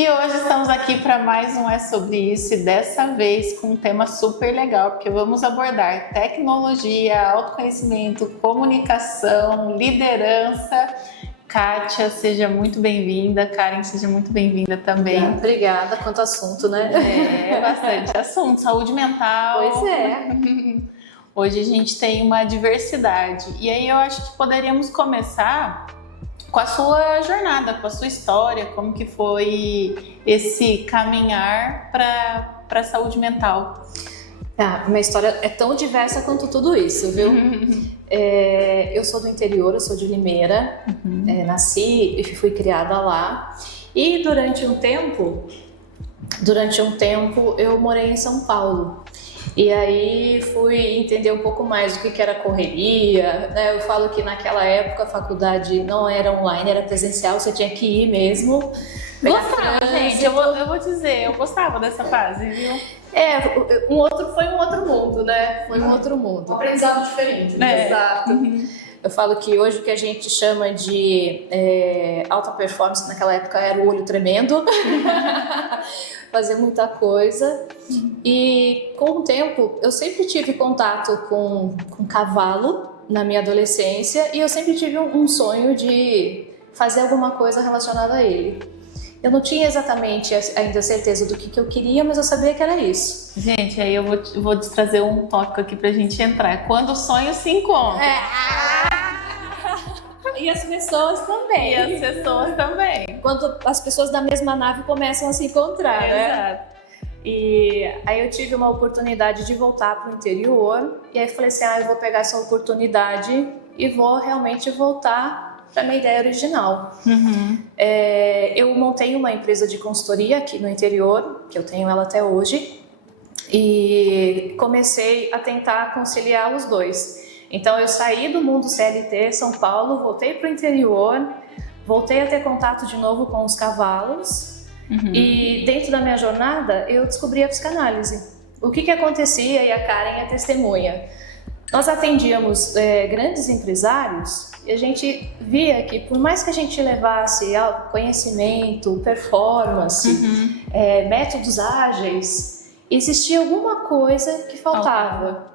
E hoje estamos aqui para mais um É Sobre Isso, e dessa vez com um tema super legal, porque vamos abordar tecnologia, autoconhecimento, comunicação, liderança. Kátia, seja muito bem-vinda. Karen, seja muito bem-vinda também. Obrigada, quanto assunto, né? É, bastante assunto, saúde mental. Pois é. Hoje a gente tem uma diversidade, e aí eu acho que poderíamos começar com a sua jornada, com a sua história, como que foi esse caminhar para a saúde mental. Minha história é tão diversa quanto tudo isso, viu? Eu sou do interior, eu sou de Limeira, nasci e fui criada lá. E durante um tempo eu morei em São Paulo. E aí fui entender um pouco mais do que era correria, né? Eu falo que naquela época a faculdade não era online, era presencial, você tinha que ir mesmo. Gostava, gente, eu vou dizer, eu gostava dessa fase, viu? Foi um outro mundo, né? Foi um outro mundo. Um aprendizado diferente, né? Exato. Eu falo que hoje o que a gente chama de alta performance, naquela época era o olho tremendo. Fazer muita coisa. E com o tempo, eu sempre tive contato com cavalo na minha adolescência e eu sempre tive um sonho de fazer alguma coisa relacionada a ele. Eu não tinha exatamente ainda certeza do que eu queria, mas eu sabia que era isso. Gente, aí eu vou te trazer um tópico aqui pra gente entrar. Quando o sonho se encontra. E as pessoas também. Quando as pessoas da mesma nave começam a se encontrar, né? Exato. E aí eu tive uma oportunidade de voltar para o interior. E aí falei assim, eu vou pegar essa oportunidade e vou realmente voltar para minha ideia original. Eu montei uma empresa de consultoria aqui no interior, que eu tenho ela até hoje. E comecei a tentar conciliar os dois. Então eu saí do mundo CLT, São Paulo, voltei para o interior, voltei a ter contato de novo com os cavalos e dentro da minha jornada eu descobri a psicanálise. O que acontecia, e a Karen é testemunha. Nós atendíamos grandes empresários e a gente via que por mais que a gente levasse conhecimento, performance, métodos ágeis, existia alguma coisa que faltava.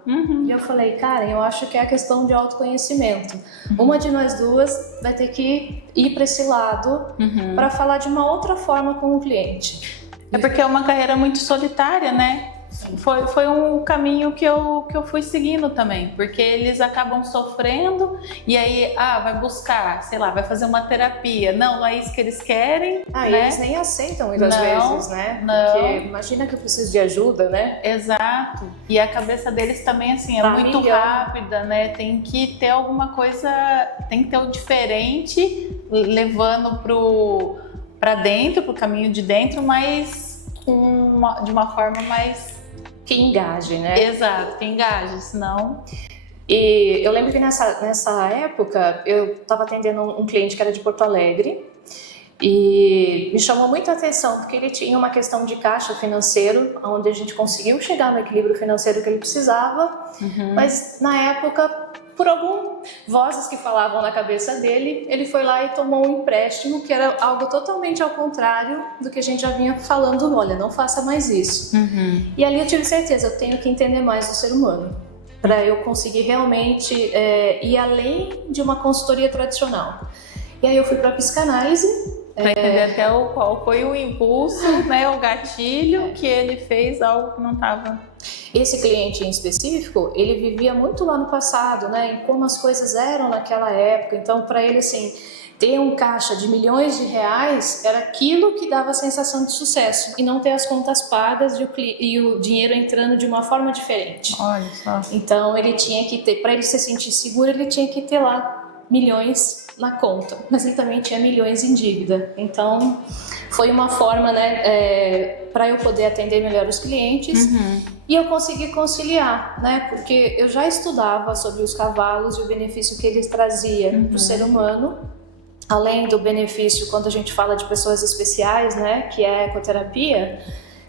E eu falei, Karen, eu acho que é a questão de autoconhecimento. Uma de nós duas vai ter que ir para esse lado para falar de uma outra forma com o cliente. É porque é uma carreira muito solitária, né? Foi um caminho que eu fui seguindo também, porque eles acabam sofrendo e aí, vai buscar, sei lá, vai fazer uma terapia. Não é isso que eles querem, né? Eles nem aceitam muitas vezes, né? Não. Porque imagina que eu preciso de ajuda, né? Exato. E a cabeça deles também, assim, é muito rápida, né? Tem que ter alguma coisa, tem que ter o diferente, levando pra dentro, pro caminho de dentro, mas de uma forma mais... que engaje, né? Exato, que engaje, senão... E eu lembro que nessa época eu estava atendendo um cliente que era de Porto Alegre e me chamou muita atenção porque ele tinha uma questão de caixa financeiro, onde a gente conseguiu chegar no equilíbrio financeiro que ele precisava, mas na época, por vozes que falavam na cabeça dele, ele foi lá e tomou um empréstimo que era algo totalmente ao contrário do que a gente já vinha falando. Olha, não faça mais isso. E ali eu tive certeza, eu tenho que entender mais do ser humano para eu conseguir realmente ir além de uma consultoria tradicional. E aí eu fui para a psicanálise. Para entender até qual foi o impulso, né, o gatilho que ele fez algo que não estava... Esse cliente em específico, ele vivia muito lá no passado, né, em como as coisas eram naquela época. Então, para ele, assim, ter um caixa de milhões de reais era aquilo que dava a sensação de sucesso e não ter as contas pagas e o dinheiro entrando de uma forma diferente. Olha só. Então, ele tinha que ter, para ele se sentir seguro, ele tinha que ter lá milhões na conta, mas ele também tinha milhões em dívida. Então, foi uma forma, né, para eu poder atender melhor os clientes e eu consegui conciliar, né, porque eu já estudava sobre os cavalos e o benefício que eles traziam para o ser humano, além do benefício quando a gente fala de pessoas especiais, né, que é a ecoterapia.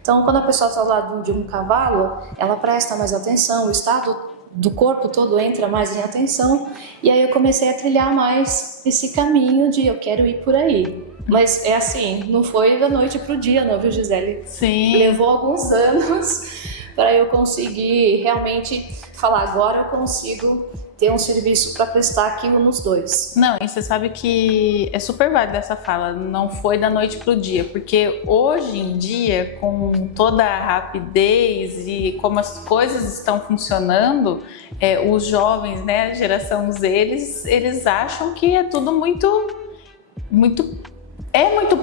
Então, quando a pessoa está ao lado de um cavalo, ela presta mais atenção, o estado do corpo todo entra mais em atenção, e aí eu comecei a trilhar mais esse caminho de eu quero ir por aí. Mas é assim, não foi da noite pro dia, não, viu, Gisele? Sim. Levou alguns anos para eu conseguir realmente falar, agora eu consigo ter um serviço para prestar aquilo nos dois. Não, e você sabe que é super válida essa fala, não foi da noite pro dia, porque hoje em dia, com toda a rapidez e como as coisas estão funcionando, os jovens, né, a geração Z, eles acham que é tudo muito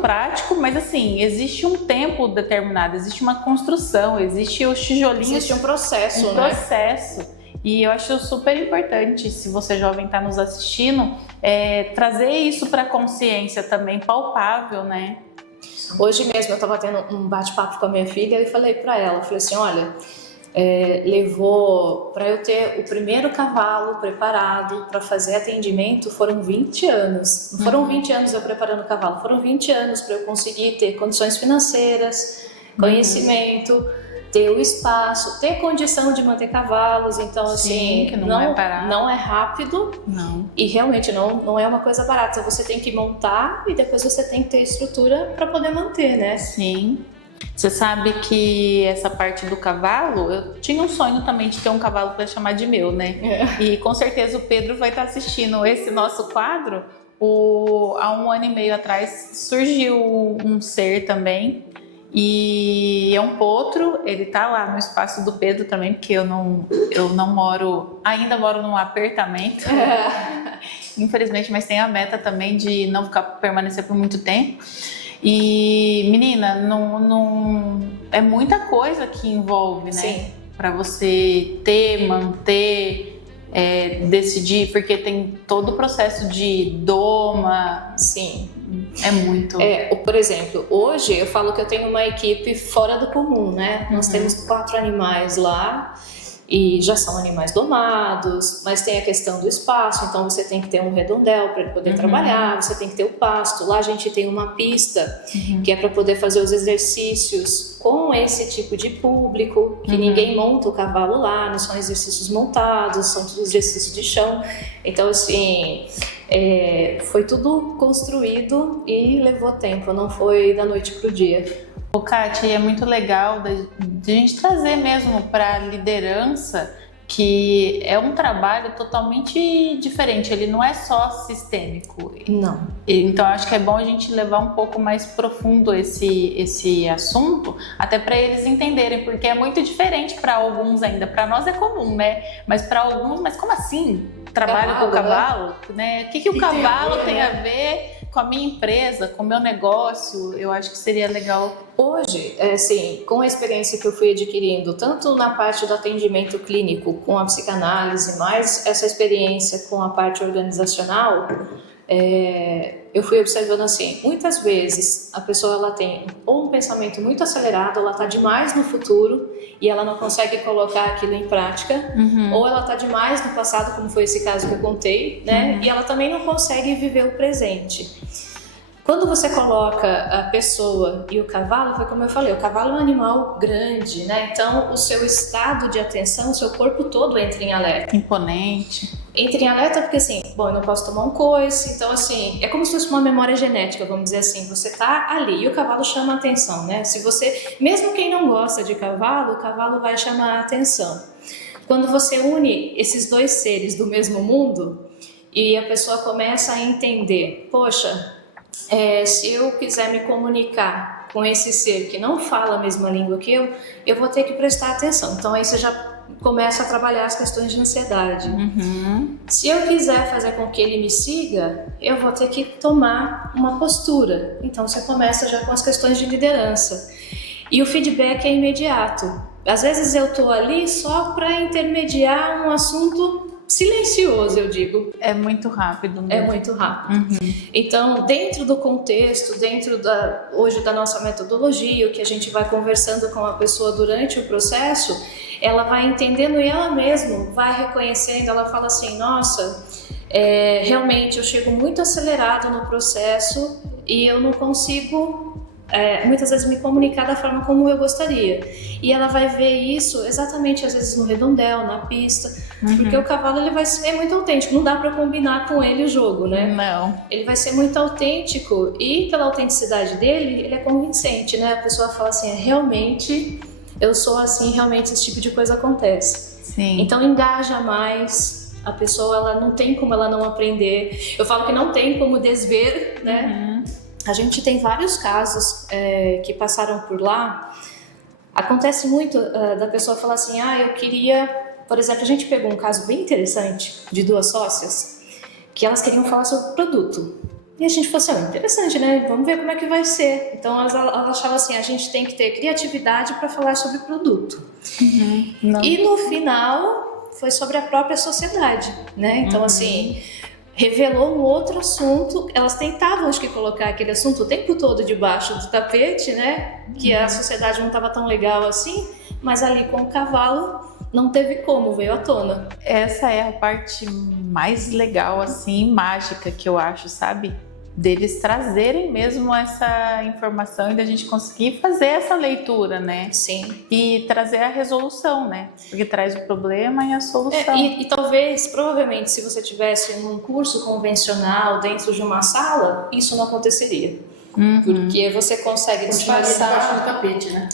prático, mas assim, existe um tempo determinado, existe uma construção, existe os tijolinhos. Existe um processo, um processo. E eu acho super importante, se você jovem está nos assistindo, trazer isso para a consciência também, palpável, né? Hoje mesmo eu estava tendo um bate-papo com a minha filha e falei para ela, falei assim, olha, levou para eu ter o primeiro cavalo preparado para fazer atendimento, foram 20 anos. Não foram 20 anos eu preparando o cavalo, foram 20 anos para eu conseguir ter condições financeiras, conhecimento, ter o espaço, ter condição de manter cavalos. Então, assim, que não é rápido. Não. E realmente não é uma coisa barata. Você tem que montar e depois você tem que ter estrutura para poder manter, né? Sim. Você sabe que essa parte do cavalo, eu tinha um sonho também de ter um cavalo para chamar de meu, né? E com certeza o Pedro vai estar assistindo esse nosso quadro. Há 1 ano e meio atrás surgiu um ser também. E é um potro, ele tá lá no espaço do Pedro também, porque eu não moro, ainda moro num apartamento, infelizmente, mas tenho a meta também de não permanecer por muito tempo. E menina, não é muita coisa que envolve, né? Sim. Para você ter, manter, decidir, porque tem todo o processo de doma. Sim. É muito. Por exemplo, hoje eu falo que eu tenho uma equipe fora do comum, né? Nós temos 4 animais lá e já são animais domados, mas tem a questão do espaço, então você tem que ter um redondel para ele poder trabalhar, você tem que ter o pasto. Lá a gente tem uma pista que é para poder fazer os exercícios com esse tipo de público, que ninguém monta o cavalo lá, não são exercícios montados, são tudo exercícios de chão. Então, assim, foi tudo construído e levou tempo, não foi da noite pro dia. Ô, Kátia, é muito legal de a gente trazer mesmo para a liderança que é um trabalho totalmente diferente, ele não é só sistêmico. Não. Então acho que é bom a gente levar um pouco mais profundo esse assunto, até para eles entenderem, porque é muito diferente para alguns ainda. Para nós é comum, né? Mas para alguns, mas como assim? Trabalho com o cavalo, né? O que o cavalo tem a ver com a minha empresa, com o meu negócio? Eu acho que seria legal. Hoje, assim, com a experiência que eu fui adquirindo, tanto na parte do atendimento clínico, com a psicanálise, mais essa experiência com a parte organizacional, eu fui observando assim, muitas vezes a pessoa ela tem ou um pensamento muito acelerado, ela está demais no futuro e ela não consegue colocar aquilo em prática, ou ela está demais no passado, como foi esse caso que eu contei, né? E ela também não consegue viver o presente. Quando você coloca a pessoa e o cavalo, foi como eu falei, o cavalo é um animal grande, né? Então o seu estado de atenção, o seu corpo todo entra em alerta. Imponente. Entra em alerta porque assim, bom, eu não posso tomar um coice, então assim, é como se fosse uma memória genética, vamos dizer assim, você tá ali e o cavalo chama a atenção, né? Se você, mesmo quem não gosta de cavalo, o cavalo vai chamar a atenção. Quando você une esses dois seres do mesmo mundo e a pessoa começa a entender, poxa, se eu quiser me comunicar com esse ser que não fala a mesma língua que eu vou ter que prestar atenção. Então aí você já começa a trabalhar as questões de ansiedade. Se eu quiser fazer com que ele me siga, eu vou ter que tomar uma postura. Então você começa já com as questões de liderança. E o feedback é imediato. Às vezes eu estou ali só para intermediar um assunto silencioso, eu digo. É muito rápido, né? É muito rápido. Então, dentro do contexto, hoje da nossa metodologia, o que a gente vai conversando com a pessoa durante o processo, ela vai entendendo e ela mesma vai reconhecendo, ela fala assim, nossa, realmente eu chego muito acelerado no processo e eu não consigo muitas vezes me comunicar da forma como eu gostaria. E ela vai ver isso exatamente, às vezes, no redondel, na pista, porque o cavalo ele vai ser muito autêntico, não dá para combinar com ele o jogo, né? Não. Ele vai ser muito autêntico e pela autenticidade dele, ele é convincente, né? A pessoa fala assim, realmente, eu sou assim, realmente esse tipo de coisa acontece. Sim. Então engaja mais, a pessoa ela não tem como ela não aprender. Eu falo que não tem como desver, né? A gente tem vários casos que passaram por lá. Acontece muito da pessoa falar assim, eu queria... Por exemplo, a gente pegou um caso bem interessante de 2 sócias que elas queriam falar sobre o produto. E a gente falou assim, interessante, né? Vamos ver como é que vai ser. Então elas achavam assim, a gente tem que ter criatividade para falar sobre o produto. E no final foi sobre a própria sociedade, né? Então assim... revelou um outro assunto, elas tentavam, acho que, colocar aquele assunto o tempo todo debaixo do tapete, né? Que a sociedade não estava tão legal assim, mas ali com o cavalo não teve como, veio à tona. Essa é a parte mais legal, assim, mágica que eu acho, sabe? Deles trazerem mesmo essa informação e da gente conseguir fazer essa leitura, né? Sim. E trazer a resolução, né? Porque traz o problema e a solução. E talvez, provavelmente, se você tivesse num curso convencional dentro de uma sala, isso não aconteceria. Porque você consegue disfarçar... debaixo do tapete, né?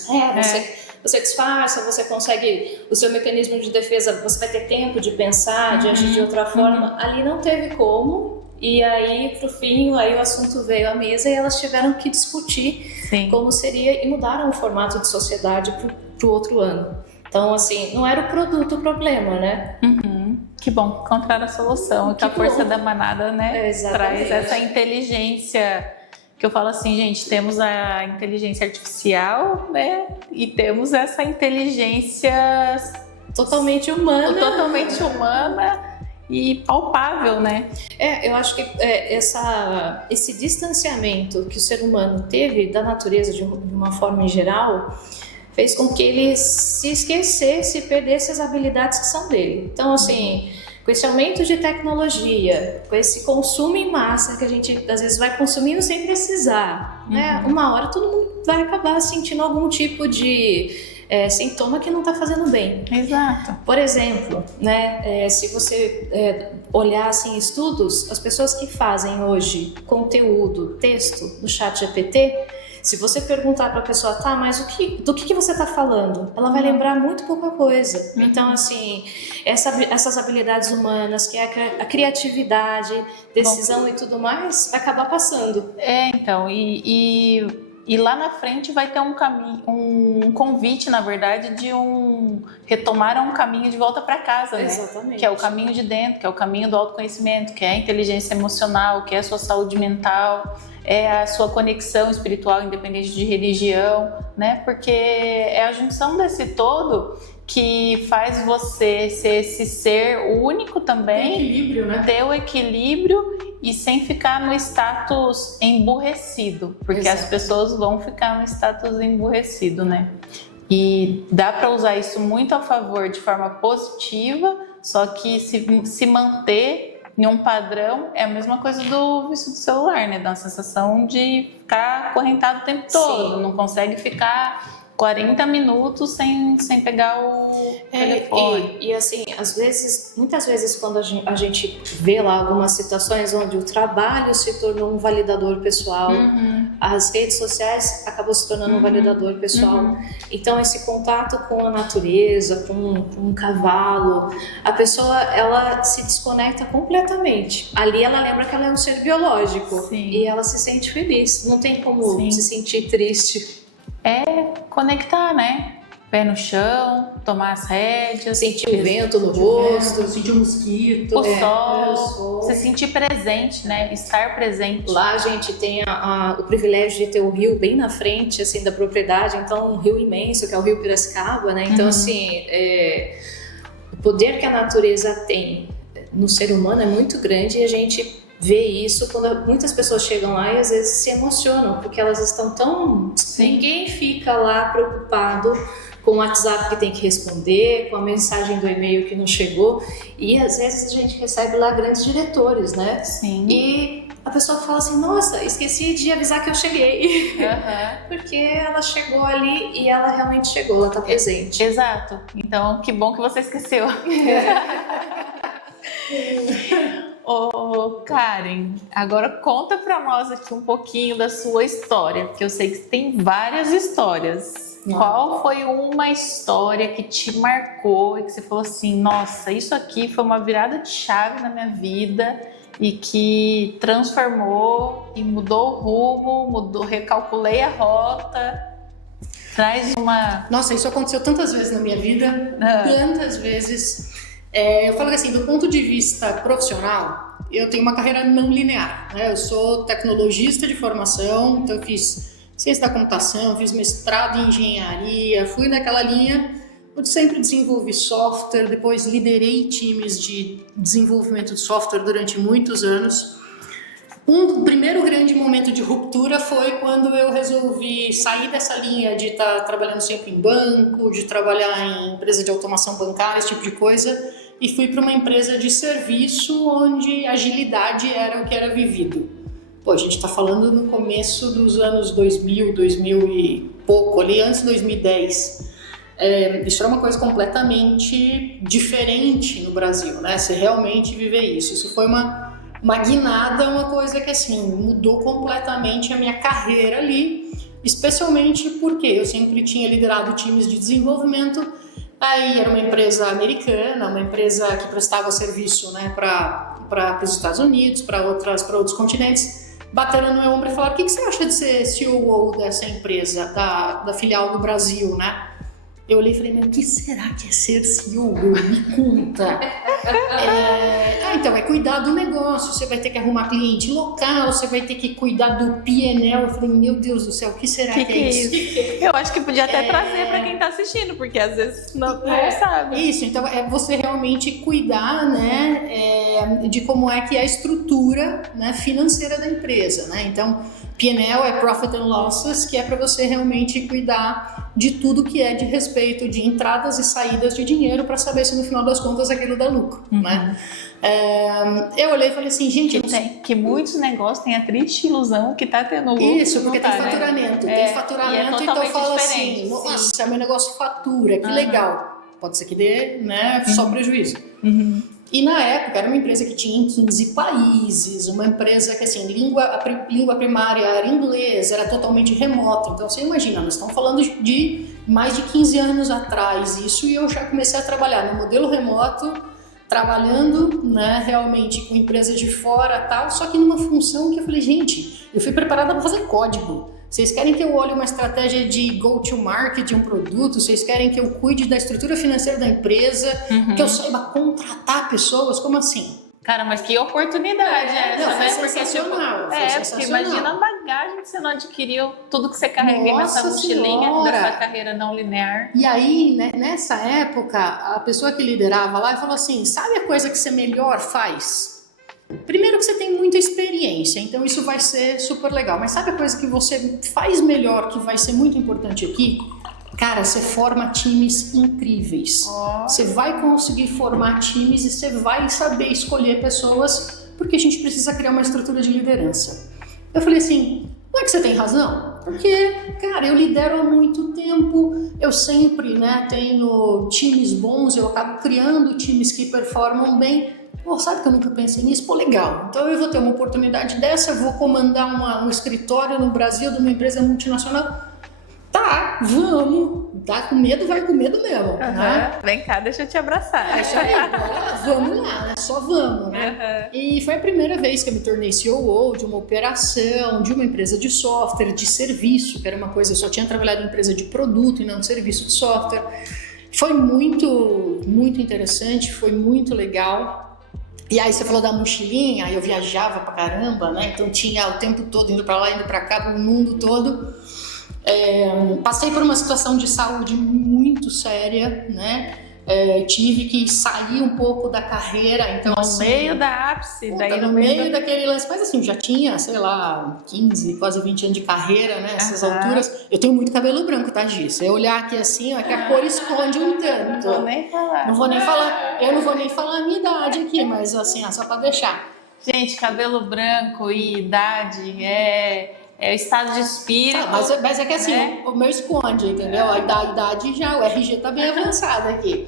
Você disfarça, você consegue... O seu mecanismo de defesa, você vai ter tempo de pensar, de agir de outra forma. Ali não teve como... E aí, pro fim, aí o assunto veio à mesa e elas tiveram que discutir como seria e mudaram o formato de sociedade pro outro ano. Então, assim, não era o produto o problema, né? Que bom, encontrar a solução. Que a força da manada, né? Traz essa inteligência, que eu falo assim, gente, temos a inteligência artificial, né? E temos essa inteligência... totalmente humana. Totalmente humana. E palpável, né? Eu acho que esse distanciamento que o ser humano teve da natureza de uma forma em geral fez com que ele se esquecesse e perdesse as habilidades que são dele. Então, assim, com esse aumento de tecnologia, com esse consumo em massa que a gente às vezes vai consumindo sem precisar, né? Uma hora todo mundo vai acabar sentindo algum tipo de... sintoma que não está fazendo bem. Exato. Por exemplo, né, se você olhar assim, estudos, as pessoas que fazem hoje conteúdo, texto no ChatGPT, se você perguntar para a pessoa, tá, mas do que você está falando? Ela vai lembrar muito pouca coisa. Então, assim, essas habilidades humanas, que é a criatividade, decisão e tudo mais, vai acabar passando. Então, e lá na frente vai ter um caminho, um convite, na verdade, de retomar um caminho de volta para casa, né? Exatamente. Que é o caminho de dentro, que é o caminho do autoconhecimento, que é a inteligência emocional, que é a sua saúde mental, é a sua conexão espiritual, independente de religião, né? Porque é a junção desse todo que faz você ser esse ser único também, equilíbrio, né? Ter o equilíbrio e sem ficar no status emburrecido, porque as pessoas vão ficar no status emburrecido, né? E dá para usar isso muito a favor de forma positiva, só que se manter em um padrão é a mesma coisa do vício do celular, né? Dá uma sensação de ficar acorrentado o tempo todo, não consegue ficar 40 minutos sem pegar o telefone. E assim, muitas vezes quando a gente vê lá algumas situações onde o trabalho se tornou um validador pessoal, as redes sociais acabou se tornando um validador pessoal. Então esse contato com a natureza, com um cavalo, a pessoa ela se desconecta completamente. Ali ela lembra que ela é um ser biológico. Sim. E ela se sente feliz. Não tem como se sentir triste. Conectar, né? Pé no chão, tomar as rédeas, sentir o vento no rosto, sentir o mosquito, o sol, se sentir presente, né? Estar presente. Lá a gente tem o privilégio de ter o rio bem na frente, assim, da propriedade, então um rio imenso, que é o Rio Piracicaba, né? Então, assim, o poder que a natureza tem no ser humano é muito grande e a gente vê isso quando muitas pessoas chegam lá e às vezes se emocionam, porque elas estão tão... Ninguém fica lá preocupado com o WhatsApp que tem que responder, com a mensagem do e-mail que não chegou, e às vezes a gente recebe lá grandes diretores, né? Sim. E a pessoa fala assim, nossa, esqueci de avisar que eu cheguei. Porque ela chegou ali e ela realmente chegou, ela tá presente. Exato. Então, que bom que você esqueceu. Ô, Karen, agora conta pra nós aqui um pouquinho da sua história, porque eu sei que você tem várias histórias. Qual foi uma história que te marcou e que você falou assim, nossa, isso aqui foi uma virada de chave na minha vida e que transformou e mudou o rumo, recalculei a rota. Traz uma... Nossa, isso aconteceu tantas vezes na minha vida, tantas vezes. Eu falo assim, do ponto de vista profissional, eu tenho uma carreira não linear, né? Eu sou tecnologista de formação, então eu fiz ciência da computação, fiz mestrado em engenharia, fui naquela linha onde sempre desenvolvi software, depois liderei times de desenvolvimento de software durante muitos anos. Um primeiro grande momento de ruptura foi quando eu resolvi sair dessa linha de estar trabalhando sempre em banco, de trabalhar em empresa de automação bancária, esse tipo de coisa, e fui para uma empresa de serviço onde agilidade era o que era vivido. Pô, a gente está falando no começo dos anos 2000 e pouco, ali antes de 2010. Isso era uma coisa completamente diferente no Brasil, né? Você realmente viver isso. Isso foi uma guinada, uma coisa que assim mudou completamente a minha carreira ali, especialmente porque eu sempre tinha liderado times de desenvolvimento. Aí era uma empresa americana, uma empresa que prestava serviço, né, para os Estados Unidos, para outros continentes. Bateram no meu ombro e falaram: o que você acha de ser CEO dessa empresa, da filial do Brasil, né? Eu olhei e falei: mas o que será que é ser CEO? Me conta. Então, é cuidar do negócio, você vai ter que arrumar cliente local, você vai ter que cuidar do P&L. Eu falei: meu Deus do céu, o que será que é isso? Eu acho que podia até trazer para quem está assistindo, porque às vezes não sabe. Isso, então é você realmente cuidar, né, de como é que é a estrutura, né, financeira da empresa, né? Então, P&L é Profit and Losses, que é para você realmente cuidar de tudo que é de respeito de entradas e saídas de dinheiro para saber se no final das contas aquilo dá lucro, né? Eu olhei e falei assim, gente... Que muitos negócios têm a triste ilusão que tá tendo lucro. Isso, porque tem faturamento. Tem faturamento, então fala assim, diferente. nossa, meu negócio fatura, que legal. Pode ser que dê, né, só prejuízo. E na época era uma empresa que tinha em 15 países, uma empresa que assim, língua primária era inglês, era totalmente remoto. Então você imagina, nós estamos falando de mais de 15 anos atrás isso, e eu já comecei a trabalhar no modelo remoto, trabalhando, né, realmente com empresas de fora e tal, só que numa função que eu falei, gente, eu fui preparada para fazer código. Vocês querem que eu olhe uma estratégia de go-to-market de um produto? Vocês querem que eu cuide da estrutura financeira da empresa? Que eu saiba contratar pessoas? Como assim? Cara, mas que oportunidade essa, não, né? foi sensacional. Porque imagina a bagagem que você não adquiriu, tudo que você carreguei nessa mochilinha dessa carreira não linear. E aí, né, nessa época, a pessoa que liderava lá falou assim, sabe a coisa que você melhor faz? Primeiro que você tem muita experiência, então isso vai ser super legal. Mas sabe a coisa que você faz melhor, que vai ser muito importante aqui? Cara, você forma times incríveis. Você vai conseguir formar times e você vai saber escolher pessoas, porque a gente precisa criar uma estrutura de liderança. Eu falei assim, não é que você tem razão? Porque, cara, eu lidero há muito tempo, eu sempre, né, tenho times bons, eu acabo criando times que performam bem. Pô, sabe que eu nunca pensei nisso? Pô, legal. Então eu vou ter uma oportunidade dessa, eu vou comandar um escritório no Brasil de uma empresa multinacional. Tá, vamos. Tá com medo, vai com medo mesmo. Né? Vem cá, deixa eu te abraçar. É isso aí, vamos lá, né? Só vamos, né? E foi a primeira vez que eu me tornei CEO de uma operação, de uma empresa de software, de serviço, que era uma coisa, eu só tinha trabalhado em empresa de produto e não de serviço de software. Foi muito, muito interessante, foi muito legal. E aí você falou da mochilinha, aí eu viajava pra caramba, né? Então tinha o tempo todo indo pra lá, indo pra cá, pro mundo todo. Passei por uma situação de saúde muito séria, né? Tive que sair um pouco da carreira, então no assim, meio da ápice, daí no meio daquele lance, mas assim, já tinha, sei lá, 15, quase 20 anos de carreira, né, essas alturas. Eu tenho muito cabelo branco, tá, Gi? Se eu olhar aqui assim, ó, que a cor esconde um tanto. Não vou nem falar. Eu não vou nem falar a minha idade aqui, mas assim, só pra deixar. Gente, cabelo branco e idade é estado de espírito. Mas é que assim, né? O meu esconde, entendeu? A idade já, o RG tá bem avançado aqui.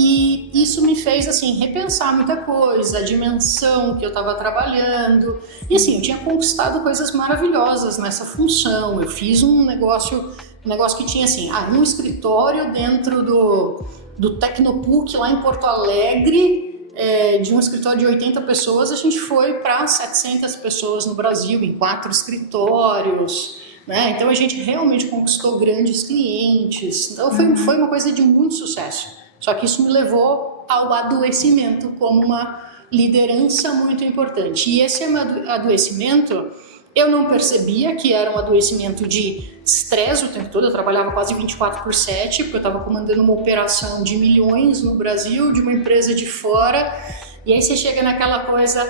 E isso me fez, assim, repensar muita coisa, a dimensão que eu estava trabalhando. E assim, eu tinha conquistado coisas maravilhosas nessa função. Eu fiz um negócio que tinha, assim, um escritório dentro do Tecnopuc, lá em Porto Alegre, de um escritório de 80 pessoas, a gente foi para 700 pessoas no Brasil, em 4 escritórios, né? Então a gente realmente conquistou grandes clientes. Então foi uma coisa de muito sucesso. Só que isso me levou ao adoecimento como uma liderança muito importante. E esse adoecimento, eu não percebia que era um adoecimento de estresse o tempo todo. Eu trabalhava quase 24/7, porque eu estava comandando uma operação de milhões no Brasil, de uma empresa de fora. E aí você chega naquela coisa,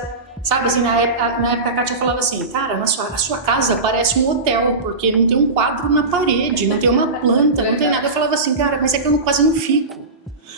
sabe assim, na época a Kátia falava assim, cara, a sua casa parece um hotel, porque não tem um quadro na parede, não tem uma planta, não tem nada. Eu falava assim, cara, mas é que eu quase não fico.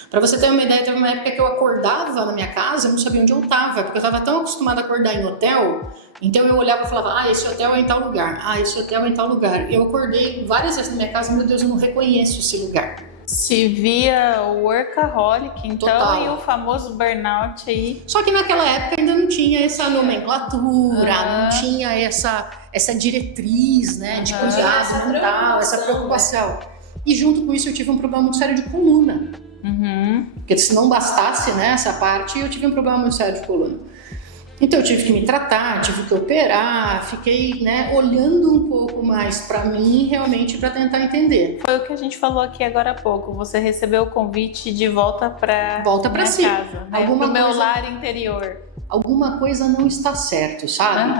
Pra você ter uma ideia, teve uma época que eu acordava na minha casa, eu não sabia onde eu tava, porque eu tava tão acostumada a acordar em hotel, então eu olhava e falava, esse hotel é em tal lugar, esse hotel é em tal lugar. Eu acordei várias vezes na minha casa, meu Deus, eu não reconheço esse lugar. Se via o workaholic, então, total. E o famoso burnout aí. Só que naquela época ainda não tinha essa nomenclatura, não tinha essa diretriz, né, de cuidado mental, essa preocupação. E junto com isso eu tive um problema muito sério de coluna. Porque se não bastasse, né, essa parte, eu tive um problema muito sério de coluna. Então eu tive que me tratar, tive que operar, fiquei, né, olhando um pouco mais para mim realmente para tentar entender. Foi o que a gente falou aqui agora há pouco. Você recebeu o convite de volta para si, casa, né? Pro meu lar interior. Alguma coisa não está certo, sabe?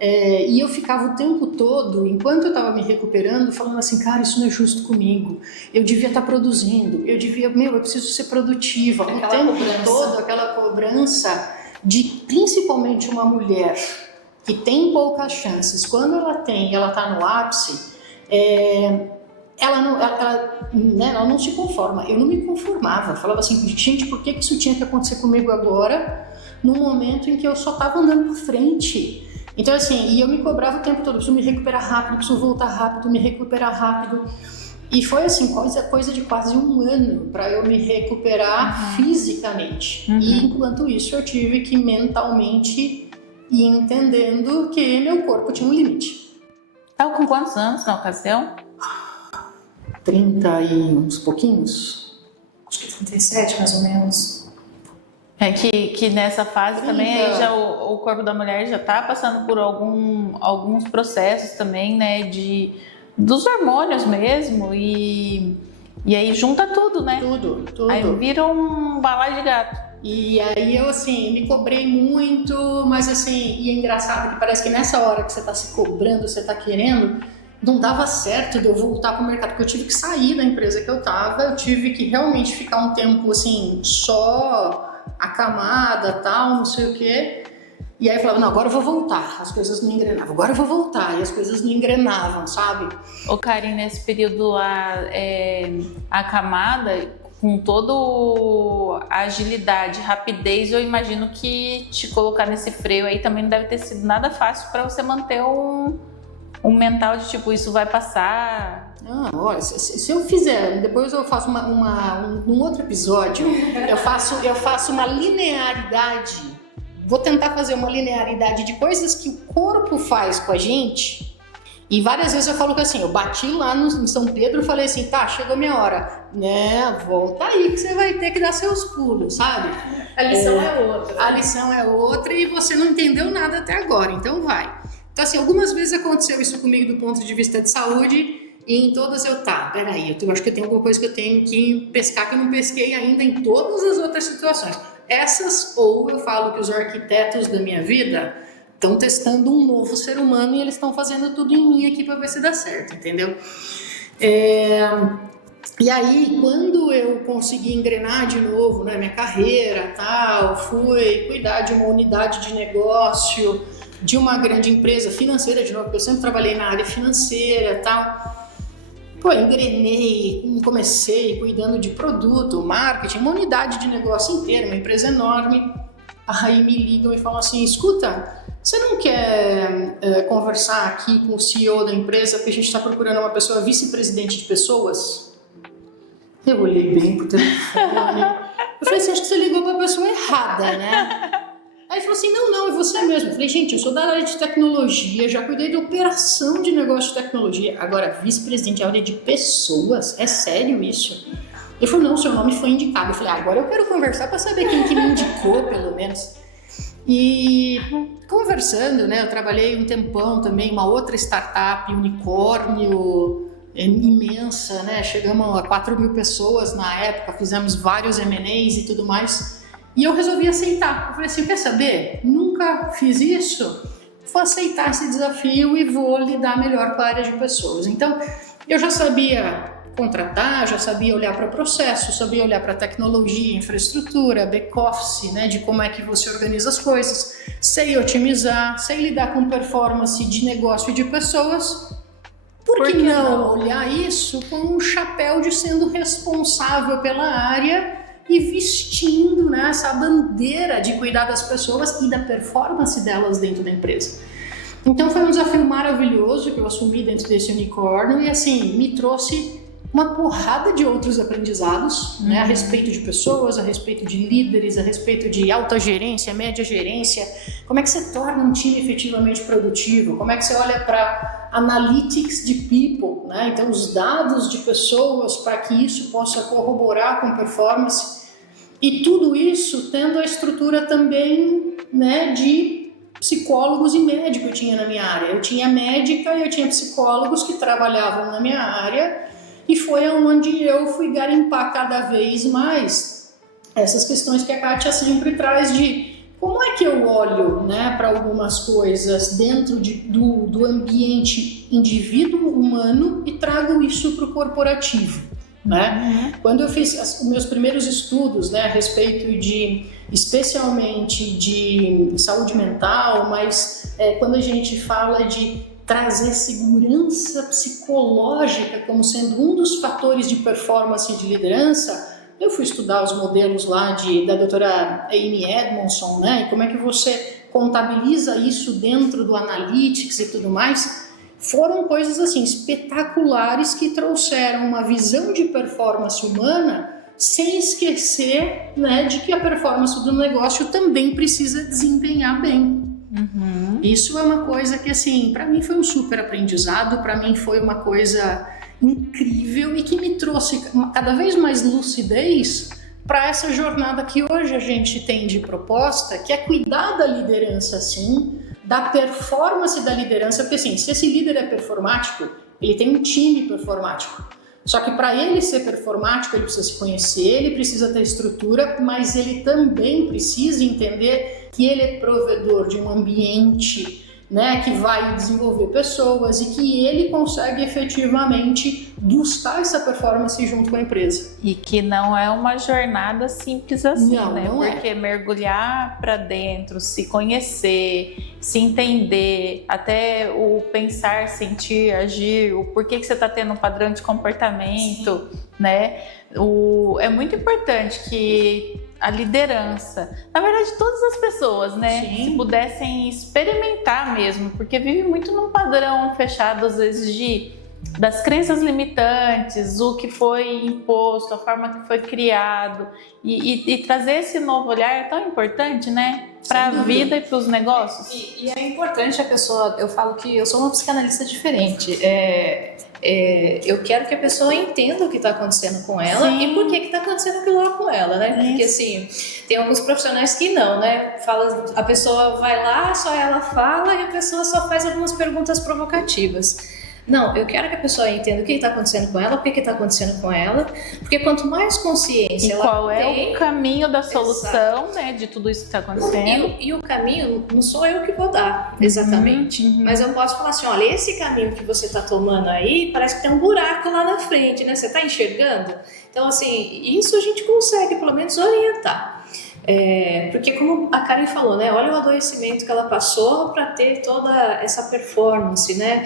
E eu ficava o tempo todo, enquanto eu estava me recuperando, falando assim, cara, isso não é justo comigo. Eu devia estar produzindo, eu preciso ser produtiva. O tempo todo, aquela cobrança de principalmente uma mulher que tem poucas chances. Quando ela está no ápice, ela não se conforma. Eu não me conformava. Eu falava assim, gente, por que isso tinha que acontecer comigo agora? No momento em que eu só estava andando para frente. Então assim, e eu me cobrava o tempo todo, preciso me recuperar rápido, preciso voltar rápido, me recuperar rápido. E foi assim, coisa de quase um ano para eu me recuperar fisicamente. E enquanto isso eu tive que mentalmente ir entendendo que meu corpo tinha um limite. Estava com quantos anos na ocasião? 30 e uns pouquinhos. Acho que 37 mais ou menos. Que nessa fase também aí já o corpo da mulher já está passando por alguns processos também, né, dos hormônios mesmo, e aí junta tudo, né? Tudo. Aí vira um balaio de gato. E aí eu, assim, me cobrei muito, mas assim, e é engraçado que parece que nessa hora que você tá se cobrando, você tá querendo, não dava certo de eu voltar pro mercado, porque eu tive que sair da empresa que eu tava, eu tive que realmente ficar um tempo, assim, só acamada, tal, não sei o quê. E aí eu falava, não, agora eu vou voltar. As coisas não engrenavam. Agora eu vou voltar. E as coisas não engrenavam, sabe? Ô, Karine, nesse período lá, acamada, com toda a agilidade, rapidez, eu imagino que te colocar nesse freio aí também não deve ter sido nada fácil para você manter um mental de tipo, isso vai passar. Olha, se eu fizer, depois eu faço um outro episódio, eu faço uma linearidade. Vou tentar fazer uma linearidade de coisas que o corpo faz com a gente. E várias vezes eu falo que assim, eu bati lá em São Pedro e falei assim, tá, chegou a minha hora. Né, volta aí que você vai ter que dar seus pulos, sabe? A lição é outra. A lição é outra e você não entendeu nada até agora, então vai. Então assim, algumas vezes aconteceu isso comigo do ponto de vista de saúde e em todas peraí, eu acho que eu tenho alguma coisa que eu tenho que pescar que eu não pesquei ainda em todas as outras situações. Essas, ou eu falo que os arquitetos da minha vida estão testando um novo ser humano e eles estão fazendo tudo em mim aqui para ver se dá certo, entendeu? E aí, quando eu consegui engrenar de novo na minha carreira, tal, fui cuidar de uma unidade de negócio de uma grande empresa financeira, de novo, porque eu sempre trabalhei na área financeira, tal. Engrenei, comecei cuidando de produto, marketing, uma unidade de negócio inteira, uma empresa enorme. aí me ligam e falam assim, escuta, você não quer conversar aqui com o CEO da empresa porque a gente está procurando uma pessoa vice-presidente de pessoas? Eu olhei bem pro telefone. Eu falei assim, acho que você ligou para a pessoa errada, né? Aí ele falou assim, não, é você mesmo. Eu falei, gente, eu sou da área de tecnologia, já cuidei de operação de negócio de tecnologia. Agora, vice-presidente da área de pessoas? É sério isso? Ele falou, não, seu nome foi indicado. Eu falei, agora eu quero conversar para saber quem que me indicou, pelo menos. E conversando, né, eu trabalhei um tempão também em uma outra startup, unicórnio, imensa, né, chegamos a 4.000 pessoas na época, fizemos vários M&As e tudo mais, e eu resolvi aceitar. Eu falei assim, quer saber? Nunca fiz isso, vou aceitar esse desafio e vou lidar melhor com a área de pessoas. Então, eu já sabia contratar, já sabia olhar para o processo, sabia olhar para a tecnologia, infraestrutura, back-office, né, de como é que você organiza as coisas, sei otimizar, sei lidar com performance de negócio e de pessoas. Por que não olhar isso com um chapéu de sendo responsável pela área e vestindo, né, essa bandeira de cuidar das pessoas e da performance delas dentro da empresa? Então foi um desafio maravilhoso que eu assumi dentro desse unicórnio e assim, me trouxe uma porrada de outros aprendizados, né, a respeito de pessoas, a respeito de líderes, a respeito de alta gerência, média gerência, como é que você torna um time efetivamente produtivo, como é que você olha para analytics de people, né, então os dados de pessoas para que isso possa corroborar com performance, e tudo isso tendo a estrutura também, né, de psicólogos e médicos eu tinha na minha área. Eu tinha médica e eu tinha psicólogos que trabalhavam na minha área. E foi onde eu fui garimpar cada vez mais essas questões que a Kátia sempre traz de como é que eu olho, né, para algumas coisas dentro do ambiente indivíduo humano e trago isso para o corporativo. Né? Quando eu fiz os meus primeiros estudos, né, a respeito de, especialmente de saúde mental, mas quando a gente fala de trazer segurança psicológica como sendo um dos fatores de performance e de liderança, eu fui estudar os modelos lá da doutora Amy Edmondson, né? E como é que você contabiliza isso dentro do Analytics e tudo mais. Foram coisas assim espetaculares que trouxeram uma visão de performance humana sem esquecer, né, de que a performance do negócio também precisa desempenhar bem. Isso é uma coisa que, assim, para mim foi um super aprendizado, para mim foi uma coisa incrível e que me trouxe cada vez mais lucidez para essa jornada que hoje a gente tem de proposta, que é cuidar da liderança, sim, da performance da liderança, porque assim, se esse líder é performático, ele tem um time performático. Só que para ele ser performático, ele precisa se conhecer, ele precisa ter estrutura, mas ele também precisa entender que ele é provedor de um ambiente, né, que vai desenvolver pessoas e que ele consegue efetivamente buscar essa performance junto com a empresa. E que não é uma jornada simples assim, né? Não Porque mergulhar para dentro, se conhecer, se entender, até o pensar, sentir, agir, o porquê que você está tendo um padrão de comportamento, né? É muito importante que a liderança, na verdade todas as pessoas, né, Sim. se pudessem experimentar mesmo, porque vive muito num padrão fechado às vezes das crenças limitantes, o que foi imposto, a forma que foi criado e trazer esse novo olhar é tão importante, né, para a vida e para os negócios. E é importante a pessoa, eu falo que eu sou uma psicanalista diferente, eu quero que a pessoa entenda o que está acontecendo com ela. Sim. E por que está acontecendo aquilo lá com ela, né? Porque assim, tem alguns profissionais que não, né? A pessoa vai lá, só ela fala e a pessoa só faz algumas perguntas provocativas. Não, eu quero que a pessoa entenda o que está acontecendo com ela, por que está acontecendo com ela, porque quanto mais consciência ela qual tem, é o caminho da solução, né, de tudo isso que está acontecendo. E o caminho não sou eu que vou dar, exatamente. Mas eu posso falar assim, olha, esse caminho que você está tomando aí, parece que tem um buraco lá na frente, né? Você está enxergando? Então, assim, isso a gente consegue pelo menos orientar. Porque como a Karen falou, né, olha o adoecimento que ela passou para ter toda essa performance, né?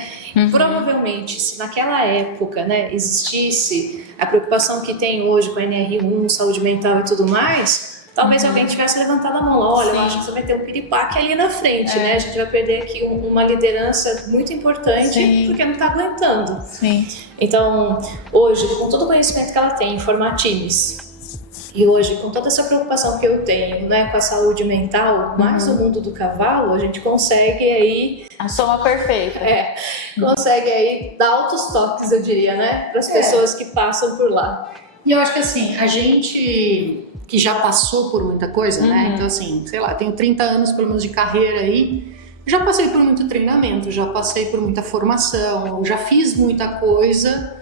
Provavelmente, se naquela época, né, existisse a preocupação que tem hoje com a NR1, saúde mental e tudo mais, talvez alguém tivesse levantado a mão lá, olha, eu acho que você vai ter um piripaque ali na frente, né? A gente vai perder aqui uma liderança muito importante porque não está aguentando. Sim. Então, hoje, com todo o conhecimento que ela tem em formar times, e hoje, com toda essa preocupação que eu tenho, né, com a saúde mental, mais o mundo do cavalo, a gente consegue aí... A soma perfeita. Consegue aí dar altos toques, eu diria, né, para as pessoas que passam por lá. E eu acho que assim, a gente que já passou por muita coisa, né, então assim, sei lá, tenho 30 anos pelo menos de carreira aí, já passei por muito treinamento, já passei por muita formação, já fiz muita coisa,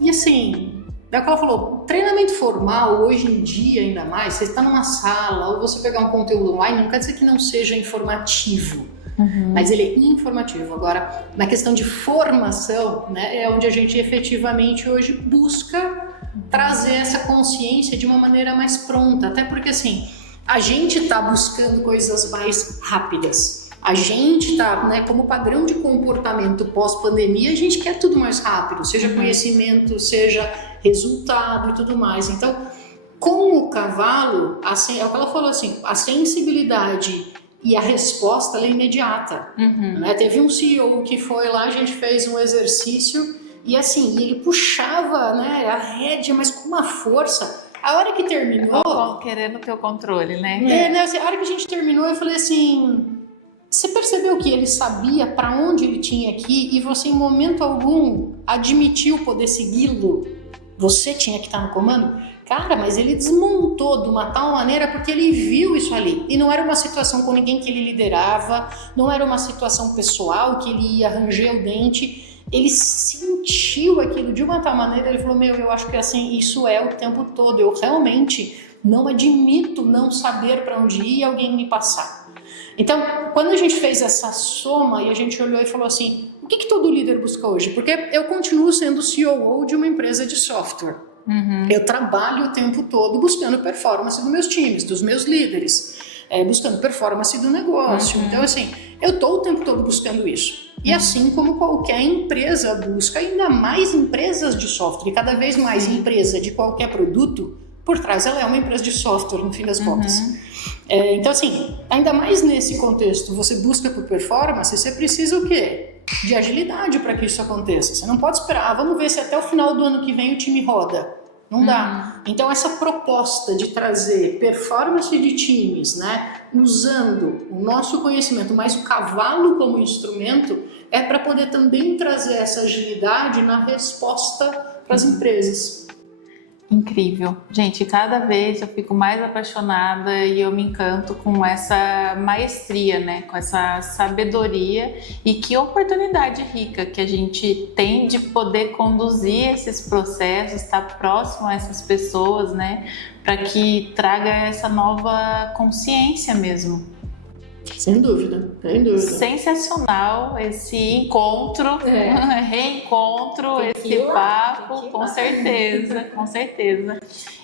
e assim... É o que ela falou, treinamento formal, hoje em dia ainda mais, você está numa sala ou você pegar um conteúdo online, não quer dizer que não seja informativo, mas ele é informativo. Agora, na questão de formação, né, é onde a gente efetivamente hoje busca trazer essa consciência de uma maneira mais pronta, até porque assim, a gente está buscando coisas mais rápidas. A gente está, né, como padrão de comportamento pós-pandemia, a gente quer tudo mais rápido, seja conhecimento, seja resultado e tudo mais. Então, com o cavalo, é o que ela falou assim, a sensibilidade e a resposta ela é imediata. Né? Teve um CEO que foi lá, a gente fez um exercício e assim, ele puxava, né, a rédea, mas com uma força. A hora que terminou... Querendo ter o controle, né? Né, assim, a hora que a gente terminou, eu falei assim... Você percebeu que ele sabia para onde ele tinha que ir e você em momento algum admitiu poder segui-lo? Você tinha que estar no comando? Cara, mas ele desmontou de uma tal maneira porque ele viu isso ali. E não era uma situação com ninguém que ele liderava, não era uma situação pessoal que ele ia ranger o dente. Ele sentiu aquilo de uma tal maneira, ele falou, eu acho que assim, isso é o tempo todo. Eu realmente não admito não saber para onde ir e alguém me passar. Então, quando a gente fez essa soma e a gente olhou e falou assim, o que todo líder busca hoje? Porque eu continuo sendo CEO de uma empresa de software. Eu trabalho o tempo todo buscando performance dos meus times, dos meus líderes, buscando performance do negócio. Então, assim, eu estou o tempo todo buscando isso. E assim como qualquer empresa busca, ainda mais empresas de software, e cada vez mais empresa de qualquer produto, por trás ela é uma empresa de software, no fim das contas. Então, assim, ainda mais nesse contexto, você busca por performance, você precisa o quê? De agilidade para que isso aconteça. Você não pode esperar, vamos ver se até o final do ano que vem o time roda. Não dá. Então, essa proposta de trazer performance de times, né, usando o nosso conhecimento, mas o cavalo como instrumento, é para poder também trazer essa agilidade na resposta para as empresas. Incrível. Gente, cada vez eu fico mais apaixonada e eu me encanto com essa maestria, né? Com essa sabedoria e que oportunidade rica que a gente tem de poder conduzir esses processos, estar próximo a essas pessoas, né? Para que traga essa nova consciência mesmo. Sem dúvida, sem dúvida. Sensacional esse encontro, reencontro, esse papo, com certeza, com certeza.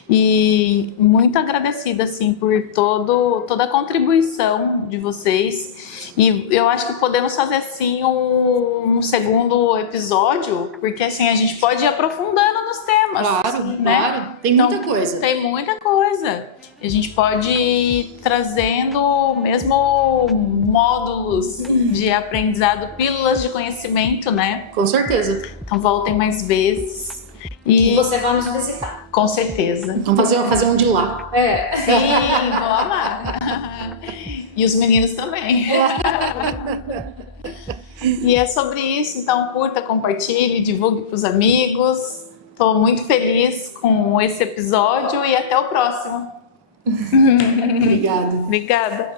E muito agradecida, assim, por toda a contribuição de vocês. E eu acho que podemos fazer, assim, um segundo episódio, porque, assim, a gente pode ir aprofundando nos temas. Claro, né? Claro. Tem muita coisa. Tem muita coisa. A gente pode ir trazendo mesmo módulos de aprendizado, pílulas de conhecimento, né? Com certeza. Então voltem mais vezes. E você vai nos visitar. Com certeza. Vamos fazer um de lá. Sim, vou amar. E os meninos também. E é sobre isso, então curta, compartilhe, divulgue para os amigos. Estou muito feliz com esse episódio e até o próximo. Obrigada. Obrigada.